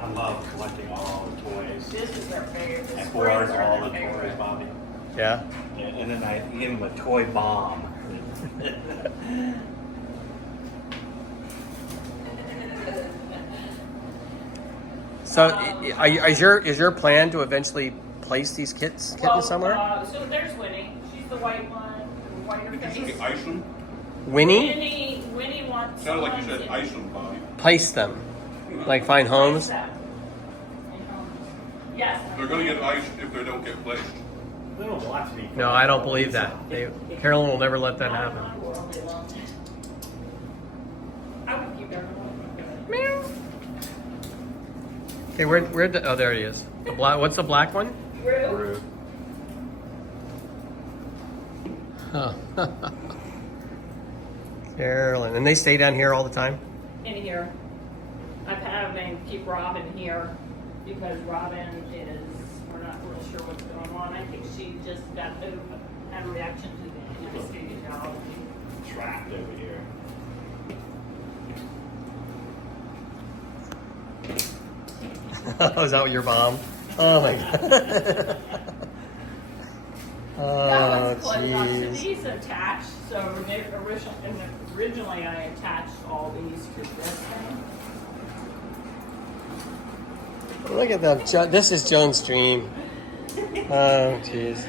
I love collecting all the toys. This is their favorite. And Springs hoard are all their the favorite. toys, Bobby. Yeah. And then I give him a toy bomb. So, is your plan to eventually place these kittens somewhere? So there's Winnie. She's the white one, the whiter Did you face. say Iceland? Winnie? Winnie wants. Sounded like you ones said that- Iceland, Bobby. Place them. Like find homes? Yes. They're gonna get iced if they don't get placed. They don't watch me. No, I don't believe that. Carolyn will never let that happen. I would keep everyone. Okay, oh, there he is. The black. What's the black one? Rue. Huh. Carolyn, and they stay down here all the time. In here. I've had them keep Robin here because Robin is, we're not real sure what's going on. I think she just had a reaction to the anesthesiology. Trapped over here. Oh, is that your bomb? Oh my god. Oh, That one's closed off. So jeez. these attached. So originally I attached all these to this thing. Look at that. This is Joan's dream. Oh, jeez.